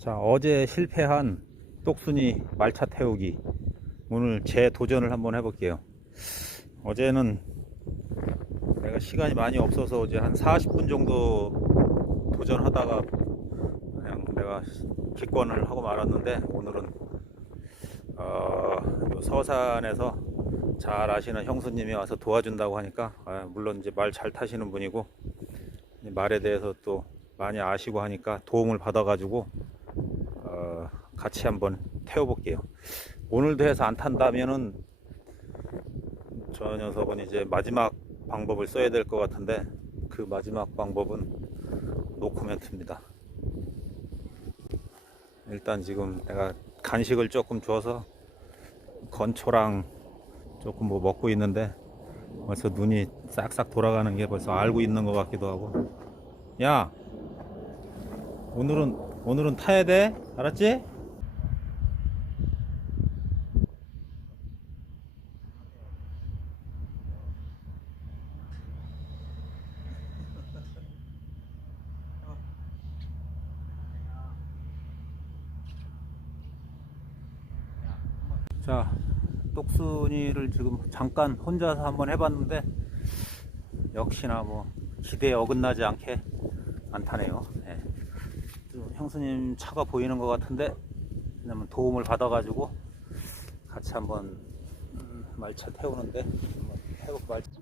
자, 어제 실패한 똑순이 말차 태우기. 오늘 재 도전을 한번 해볼게요. 어제는 내가 시간이 많이 없어서 어제 한 40분 정도 도전하다가 그냥 내가 기권을 하고 말았는데 오늘은 어, 요 서산에서 잘 아시는 형수님이 와서 도와준다고 하니까 아, 물론 이제 말 잘 타시는 분이고 이 말에 대해서 또 많이 아시고 하니까 도움을 받아가지고 어, 같이 한번 태워볼게요. 오늘도 해서 안 탄다면은 저 녀석은 이제 마지막 방법을 써야 될 것 같은데 그 마지막 방법은 노코멘트입니다. 일단 지금 내가 간식을 조금 줘서 건초랑 조금 뭐 먹고 있는데 벌써 눈이 싹싹 돌아가는 게 벌써 알고 있는 것 같기도 하고 야 오늘은 오늘은 타야 돼 알았지? 자 똑순이를 지금 잠깐 혼자서 한번 해봤는데 역시나 뭐 기대에 어긋나지 않게 안 타네요. 예. 좀 형수님 차가 보이는 것 같은데 왜냐면 도움을 받아 가지고 같이 한번 음, 말차 태우는데 한번 태우고 말. 쿨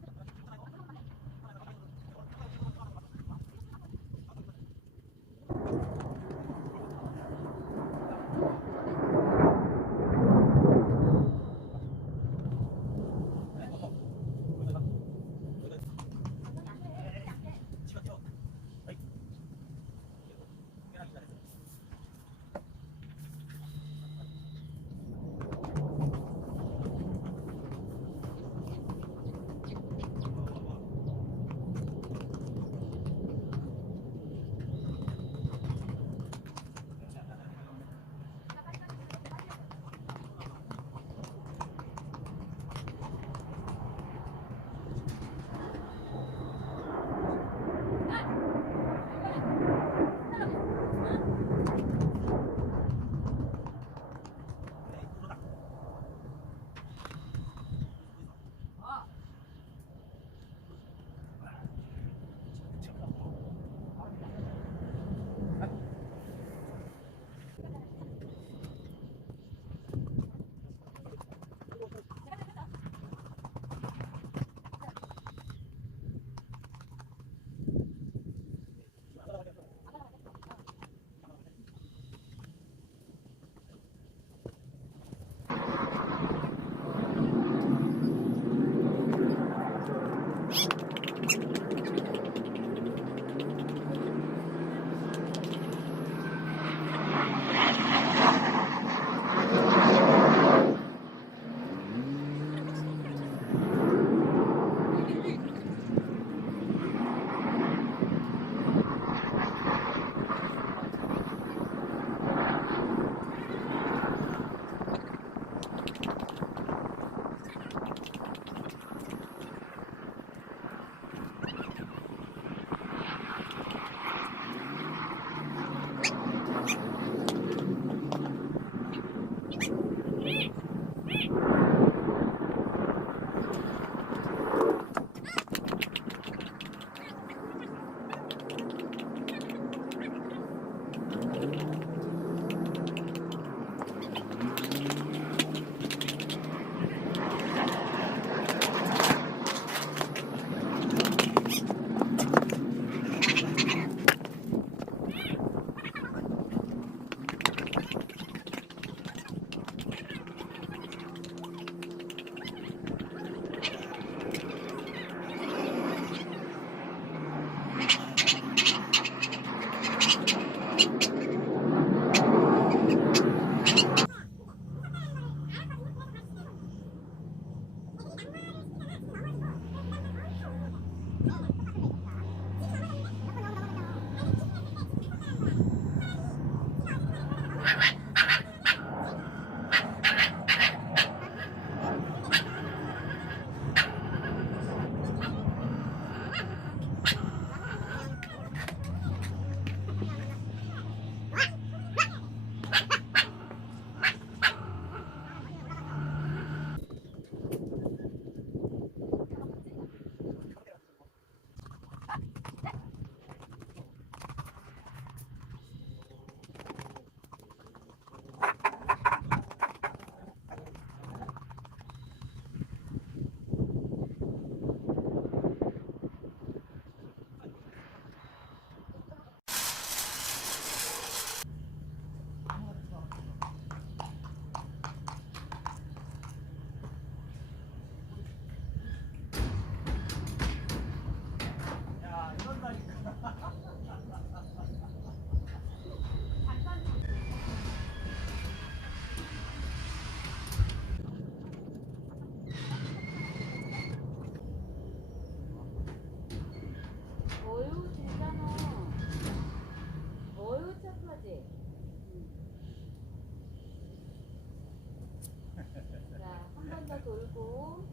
더 돌고.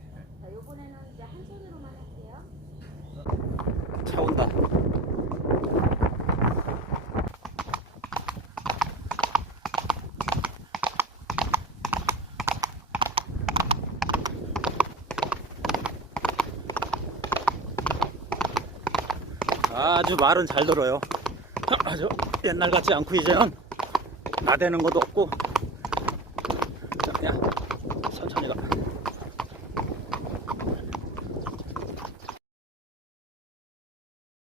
자, 요번에는 이제 한 손으로만 할게요. 차 온다. 아주 말은 잘 들어요. 아주 옛날 같지 않고 이제는 나대는 것도 없고. 가.